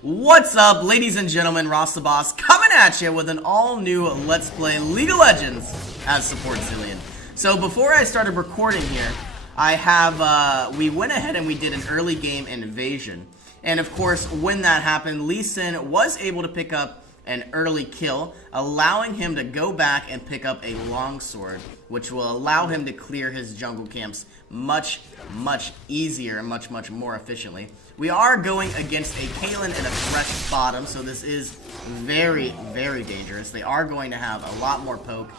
What's up, ladies and gentlemen? Ross the Boss coming at you with an all-new Let's Play League of Legends as support Zilean. So before I started recording here, we went ahead and we did an early game invasion. And of course, when that happened, Zilean was able to pick up an early kill, allowing him to go back and pick up a longsword, which will allow him to clear his jungle camps much easier and much more efficiently. We are going against a Caitlyn and a Thresh bottom, so this is very dangerous. They are going to have a lot more poke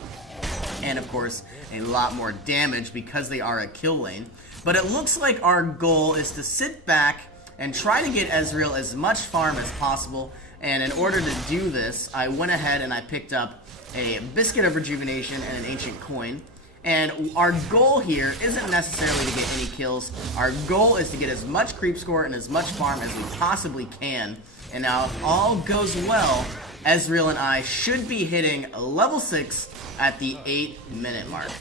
and of course a lot more damage because they are a kill lane. But it looks like our goal is to sit back and try to get Ezreal as much farm as possible. And in order to do this, I went ahead and I picked up a Biscuit of Rejuvenation and an Ancient Coin. And our goal here isn't necessarily to get any kills. Our goal is to get as much creep score and as much farm as we possibly can. And now if all goes well, Ezreal and I should be hitting level 6 at the 8-minute mark.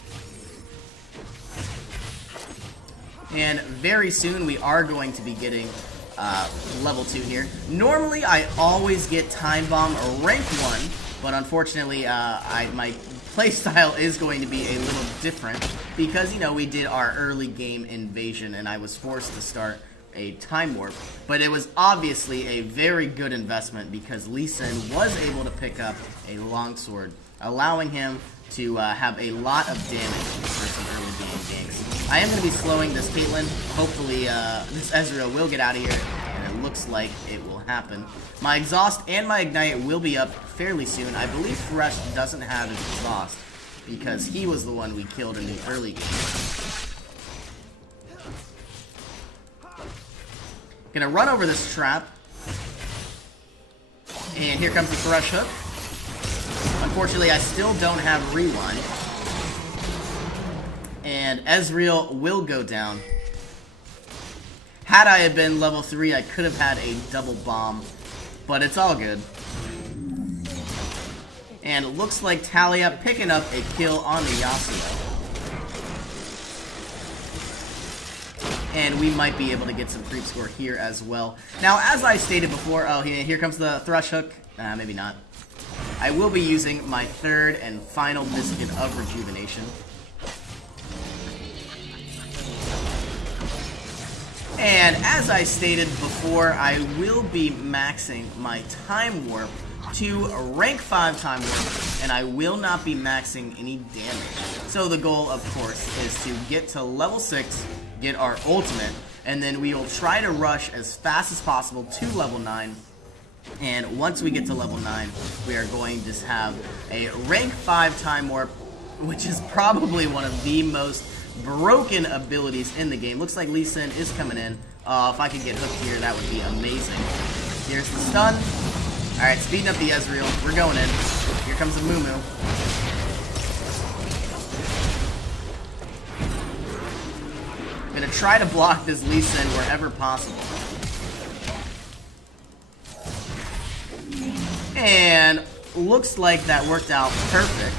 And very soon we are going to be getting level 2 here. Normally I always get Time Bomb or rank 1, but unfortunately my playstyle is going to be a little different because, you know, we did our early game invasion and I was forced to start a time warp. But it was obviously a very good investment because Zilean was able to pick up a longsword, allowing him to have a lot of damage for some early game ganks. I am going to be slowing this Caitlyn. Hopefully this Ezreal will get out of here, and it looks like it will happen. My exhaust and my ignite will be up fairly soon. I believe Thresh doesn't have his exhaust because he was the one we killed in the early game. Gonna run over this trap. And here comes the Thresh hook. Unfortunately, I still don't have rewind. And Ezreal will go down. Had I have been level 3, I could have had a double bomb. But it's all good. And it looks like Talia picking up a kill on the Yasuo. And we might be able to get some creep score here as well. Now, as I stated before, oh, here comes the Thresh hook. Maybe not. I will be using my third and final Biscuit of Rejuvenation. And as I stated before, I will be maxing my Time Warp to rank 5 Time Warp, and I will not be maxing any damage. So the goal, of course, is to get to level 6, get our ultimate, and then we will try to rush as fast as possible to level 9. And once we get to level 9, we are going to have a rank 5 Time Warp, which is probably one of the most broken abilities in the game. Looks like Zilean is coming in. If I could get hooked here, that would be amazing. Here's the stun. Alright, speeding up the Ezreal. We're going in. Here comes the Moo Moo. I'm gonna try to block this Zilean wherever possible. And looks like that worked out perfect.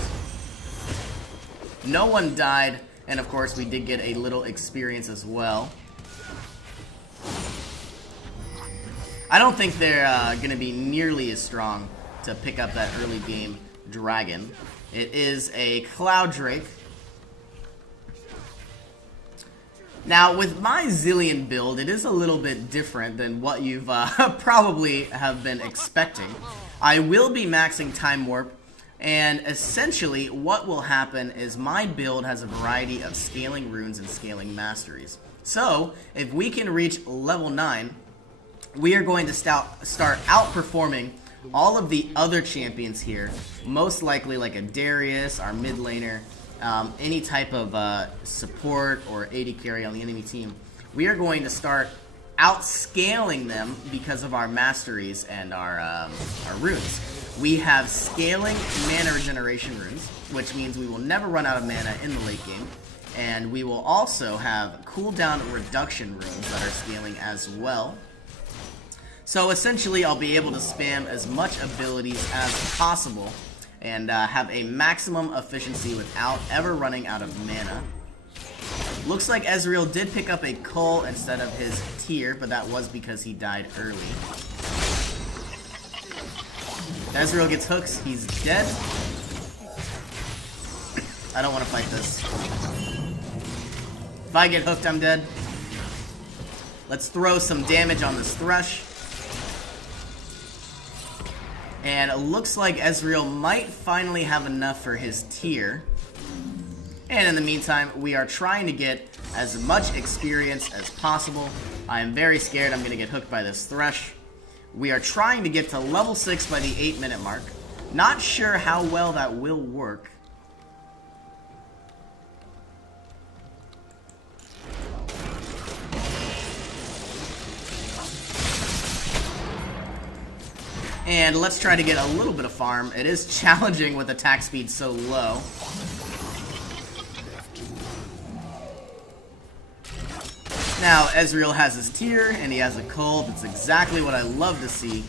No one died, and of course we did get a little experience as well. I don't think they're going to be nearly as strong to pick up that early game dragon. It is a Cloud Drake. Now, with my Zilean build, it is a little bit different than what you've probably have been expecting. I will be maxing Time Warp, and essentially what will happen is my build has a variety of scaling runes and scaling masteries. So, if we can reach level 9, we are going to start outperforming all of the other champions here, most likely like a Darius, our mid laner, any type of support or AD carry on the enemy team. We are going to start outscaling them because of our masteries and our runes. We have scaling mana regeneration runes, which means we will never run out of mana in the late game. And we will also have cooldown reduction runes that are scaling as well. So essentially, I'll be able to spam as much abilities as possible and have a maximum efficiency without ever running out of mana. Looks like Ezreal did pick up a Cull instead of his Tear, but that was because he died early. Ezreal gets hooks. He's dead. I don't want to fight this. If I get hooked, I'm dead. Let's throw some damage on this Thresh. And it looks like Ezreal might finally have enough for his tier. And in the meantime, we are trying to get as much experience as possible. I am very scared I'm going to get hooked by this Thresh. We are trying to get to level 6 by the 8-minute mark. Not sure how well that will work. And let's try to get a little bit of farm. It is challenging with attack speed so low. Now, Ezreal has his tier, and he has a cull. That's exactly what I love to see.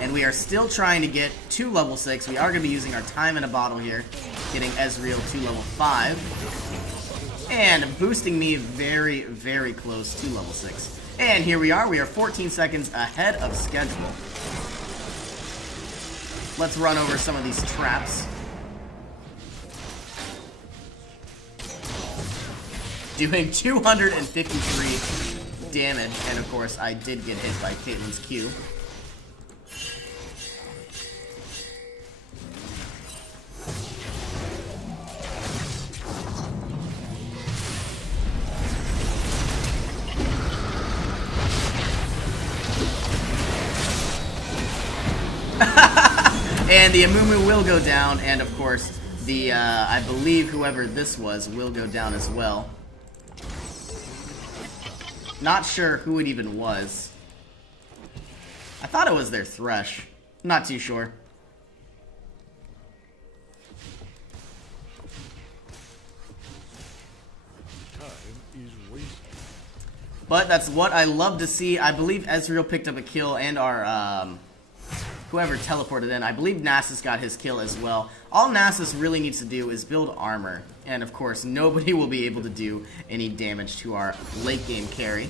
And we are still trying to get to level 6. We are going to be using our time in a bottle here, getting Ezreal to level 5. And boosting me very, very close to level 6. And here we are. We are 14 seconds ahead of schedule. Let's run over some of these traps. Doing 253 damage. And of course, I did get hit by Caitlyn's Q. And the Amumu will go down, and of course, the, I believe whoever this was will go down as well. Not sure who it even was. I thought it was their Thresh. Not too sure. But that's what I love to see. I believe Ezreal picked up a kill, and our, whoever teleported in. I believe Nasus got his kill as well. All Nasus really needs to do is build armor. And of course, nobody will be able to do any damage to our late game carry.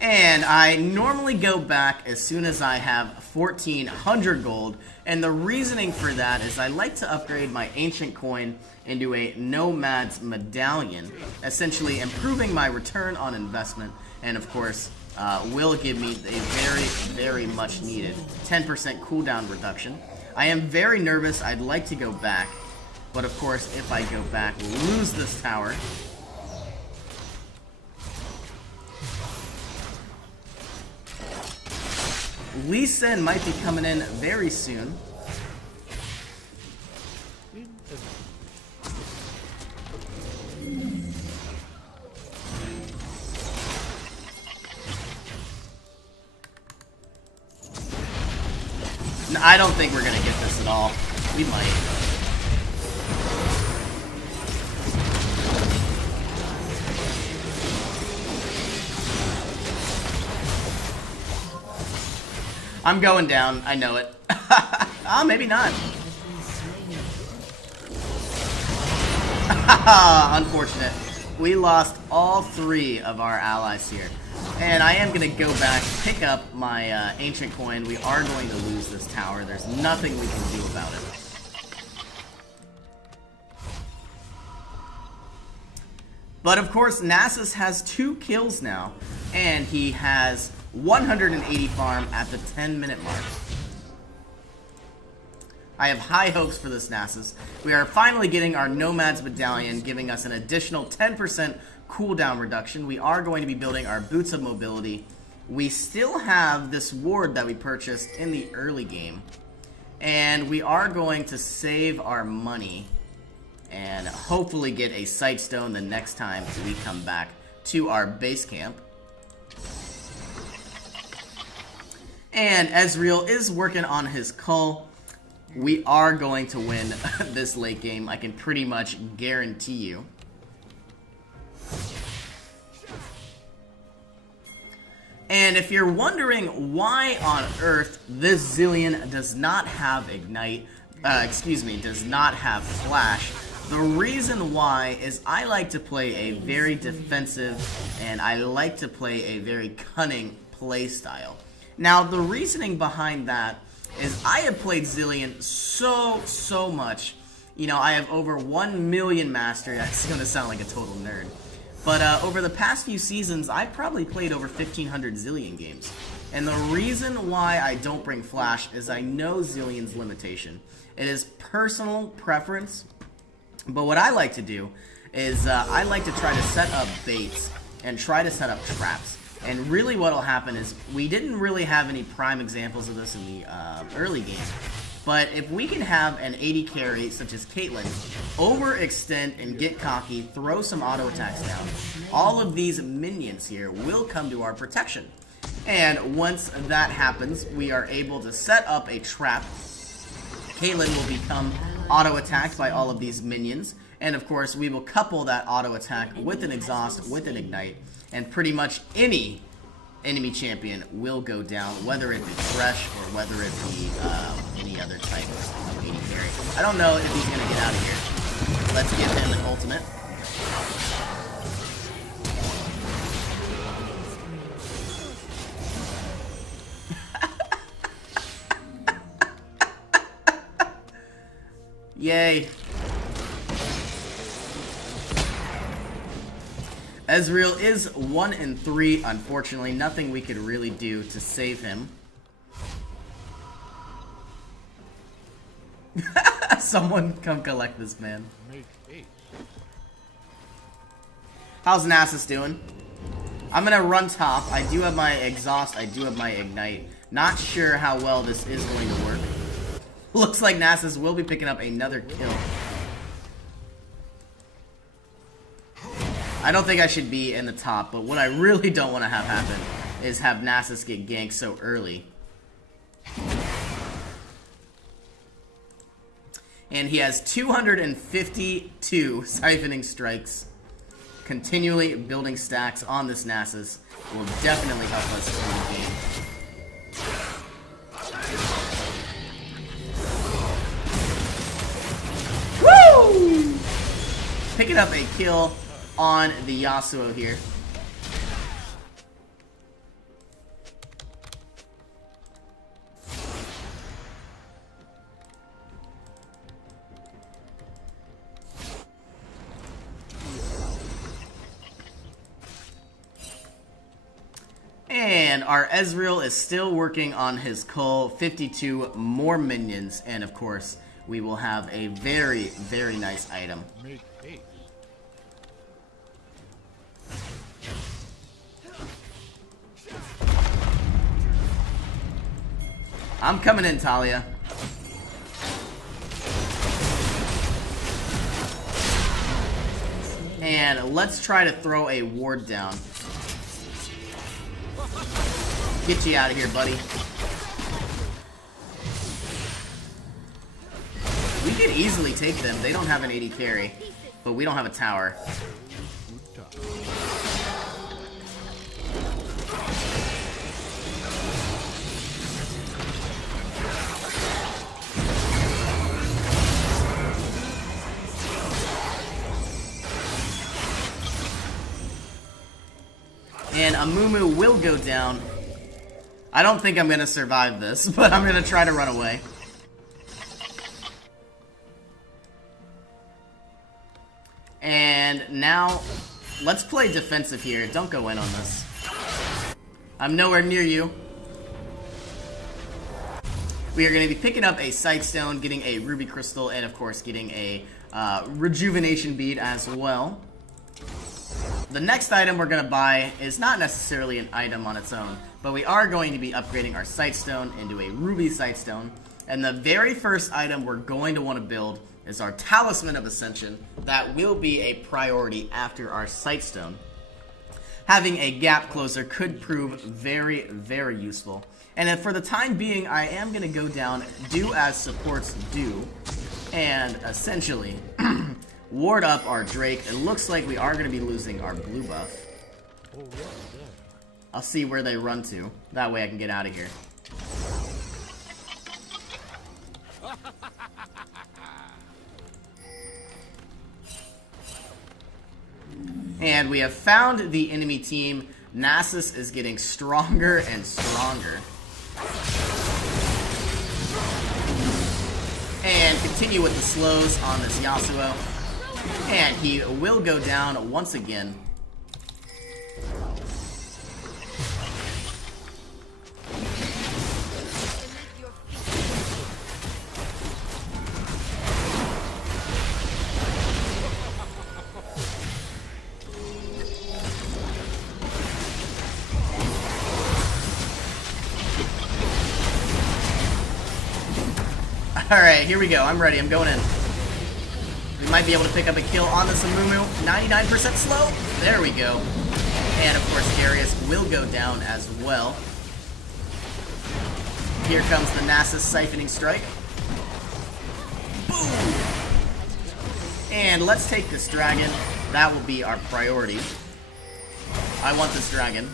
And I normally go back as soon as I have 1400 gold. And the reasoning for that is I like to upgrade my ancient coin into a Nomad's Medallion, essentially improving my return on investment. And of course, will give me a very, very much needed 10% cooldown reduction. I am very nervous. I'd like to go back, but of course, if I go back, we'll lose this tower. Lee Sin might be coming in very soon. I don't think we're going to get this at all. We might. I'm going down. I know it. Ah, maybe not. Unfortunate. We lost all 3 of our allies here. And I am going to go back, pick up my ancient coin. We are going to lose this tower. There's nothing we can do about it. But of course, Nasus has 2 kills now. And he has 180 farm at the 10-minute mark. I have high hopes for this Nasus. We are finally getting our Nomad's Medallion, giving us an additional 10% cooldown reduction. We are going to be building our Boots of Mobility. We still have this ward that we purchased in the early game. And we are going to save our money and hopefully get a Sightstone the next time we come back to our base camp. And Ezreal is working on his cull. We are going to win this late game, I can pretty much guarantee you. And if you're wondering why on earth this Zilean does not have Ignite, does not have Flash, The reason why is I like to play a very defensive and I like to play a very cunning play style. Now, the reasoning behind that is I have played Zilean so much. You know, I have over 1 million mastery. That's going to sound like a total nerd. But over the past few seasons, I've probably played over 1,500 Zilean games. And the reason why I don't bring Flash is I know Zilean's limitation. It is personal preference. But what I like to do is I like to try to set up baits and try to set up traps. And really what will happen is we didn't really have any prime examples of this in the early game. But if we can have an AD carry such as Caitlyn overextend and get cocky, throw some auto attacks down, all of these minions here will come to our protection. And once that happens, we are able to set up a trap. Caitlyn will become auto attacked by all of these minions. And of course, we will couple that auto attack with an exhaust, with an ignite, and pretty much any enemy champion will go down, whether it be Thresh or whether it be any other type of AD carry. I don't know if he's going to get out of here. Let's give him an ultimate. Yay. Ezreal is 1-3. Unfortunately, nothing we could really do to save him. Someone come collect this man. How's Nasus doing? I'm gonna run top. I do have my exhaust. I do have my ignite. Not sure how well this is going to work. Looks like Nasus will be picking up another kill. I don't think I should be in the top, but what I really don't want to have happen is have Nasus get ganked so early. And he has 252 siphoning strikes. Continually building stacks on this Nasus will definitely help us win the game. Woo! Picking up a kill on the Yasuo here. And our Ezreal is still working on his cull. 52 more minions, and of course we will have a very, very nice item. I'm coming in, Talia. And let's try to throw a ward down. Get you out of here, buddy. We could easily take them. They don't have an AD carry, but we don't have a tower. And Amumu will go down. I don't think I'm going to survive this, but I'm going to try to run away. And now, let's play defensive here. Don't go in on this. I'm nowhere near you. We are going to be picking up a Sightstone, getting a Ruby Crystal, and of course getting a Rejuvenation Bead as well. The next item we're going to buy is not necessarily an item on its own, but we are going to be upgrading our Sightstone into a Ruby Sightstone. And the very first item we're going to want to build is our Talisman of Ascension. That will be a priority after our Sightstone. Having a gap closer could prove very, very useful. And then for the time being, I am going to go down, do as supports do, and essentially ward up our Drake. It looks like we are going to be losing our blue buff. I'll see where they run to. That way I can get out of here. And we have found the enemy team. Nasus is getting stronger and stronger. And continue with the slows on this Yasuo. And he will go down once again. Alright, here we go. I'm ready. I'm going in. We might be able to pick up a kill on this Amumu. 99% slow. There we go. And, of course, Darius will go down as well. Here comes the Nasus siphoning strike. Boom! And let's take this dragon. That will be our priority. I want this dragon.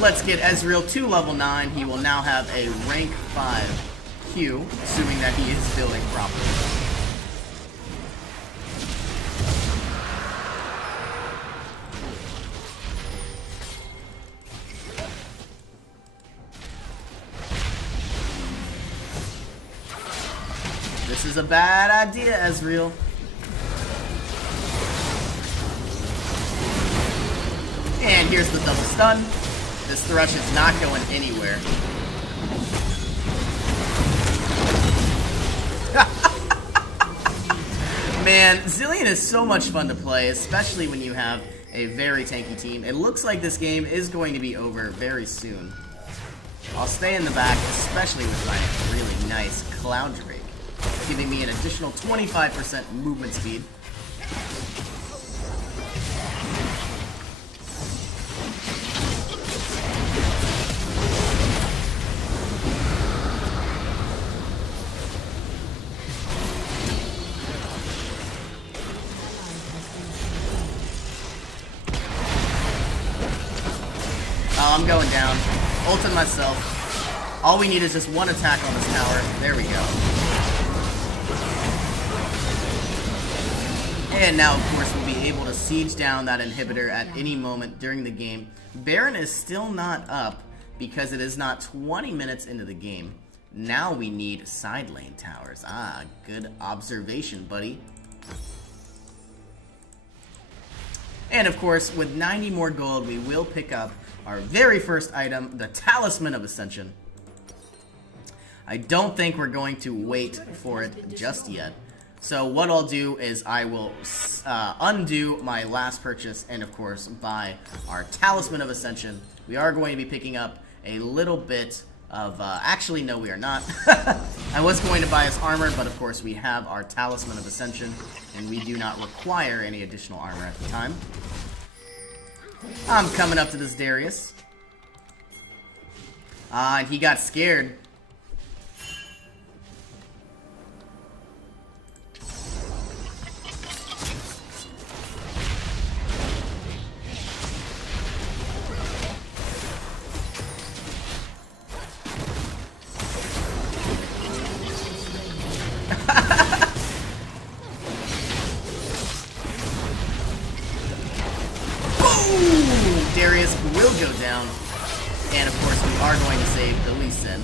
Let's get Ezreal to level 9. He will now have a rank 5 Q, assuming that he is building properly. This is a bad idea, Ezreal. And here's the double stun. This Thresh is not going anywhere. Man, Zilean is so much fun to play, especially when you have a very tanky team. It looks like this game is going to be over very soon. I'll stay in the back, especially with my really nice Cloud Drake, giving me an additional 25% movement speed. Oh, I'm going down. Ulting myself. All we need is just one attack on this tower. There we go. And now, of course, we'll be able to siege down that inhibitor at any moment during the game. Baron is still not up because it is not 20 minutes into the game. Now we need side lane towers. Ah, good observation, buddy. And of course, with 90 more gold, we will pick up our very first item, the Talisman of Ascension. I don't think we're going to wait for it just yet. So what I'll do is I will undo my last purchase and, of course, buy our Talisman of Ascension. We are going to be picking up a little bit of... actually, no, we are not. I was going to buy his armor, but, of course, we have our Talisman of Ascension, and we do not require any additional armor at the time. I'm coming up to this Darius. And he got scared. Darius will go down, and of course we are going to save the Lee Sin.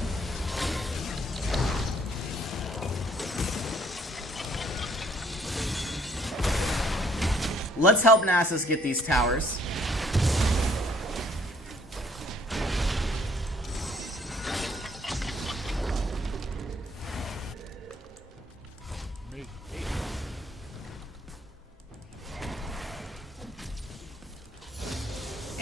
Let's help Nasus get these towers.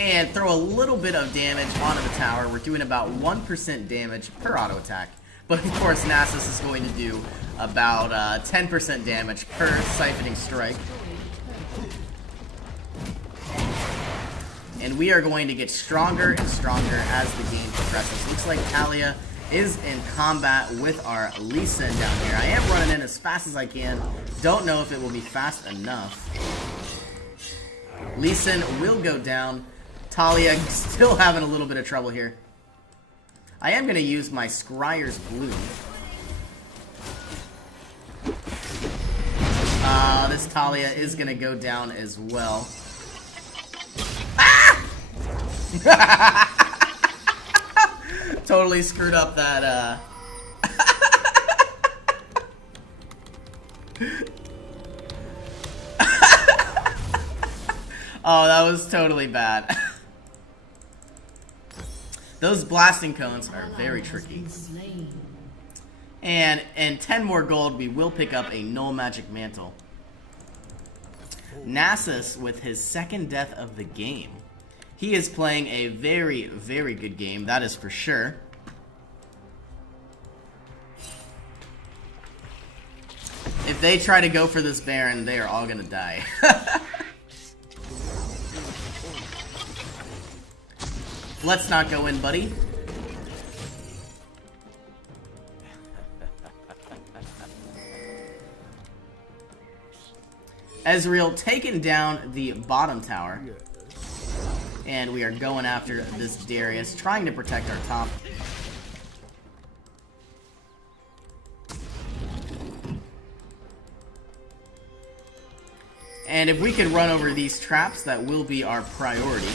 And throw a little bit of damage onto the tower. We're doing about 1% damage per auto attack. But of course, Nasus is going to do about 10% damage per siphoning strike. And we are going to get stronger and stronger as the game progresses. Looks like Talia is in combat with our Lee Sin down here. I am running in as fast as I can. Don't know if it will be fast enough. Lee Sin will go down. Talia still having a little bit of trouble here. I am going to use my Scryer's Bloom. This Talia is going to go down as well. Ah! Totally screwed up that, Oh, that was totally bad. Those blasting cones are very tricky. And 10 more gold, we will pick up a Null Magic Mantle. Nasus with his second death of the game. He is playing a very, very good game, that is for sure. If they try to go for this Baron, they are all gonna die. Let's not go in, buddy. Ezreal taking down the bottom tower. And we are going after this Darius, trying to protect our top. And if we can run over these traps, that will be our priority.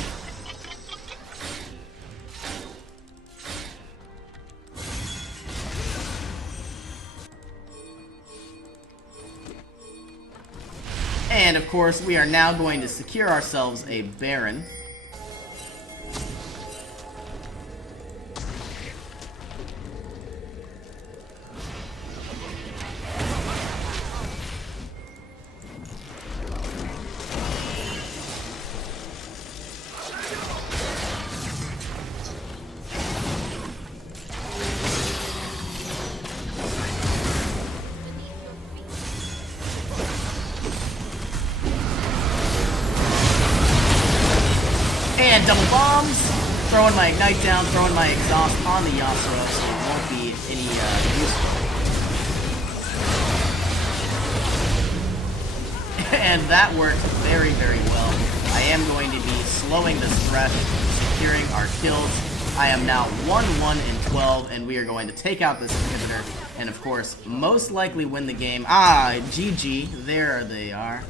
And of course, we are now going to secure ourselves a Baron. And double bombs, throwing my Ignite down, throwing my Exhaust on the Yasuo, so it won't be any useful. And that worked very, very well. I am going to be slowing this threat, securing our kills. I am now 1-1 and 12, and we are going to take out this inhibitor, and of course, most likely win the game. Ah, GG, there they are.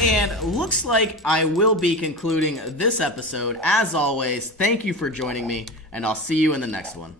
And looks like I will be concluding this episode. As always, thank you for joining me, and I'll see you in the next one.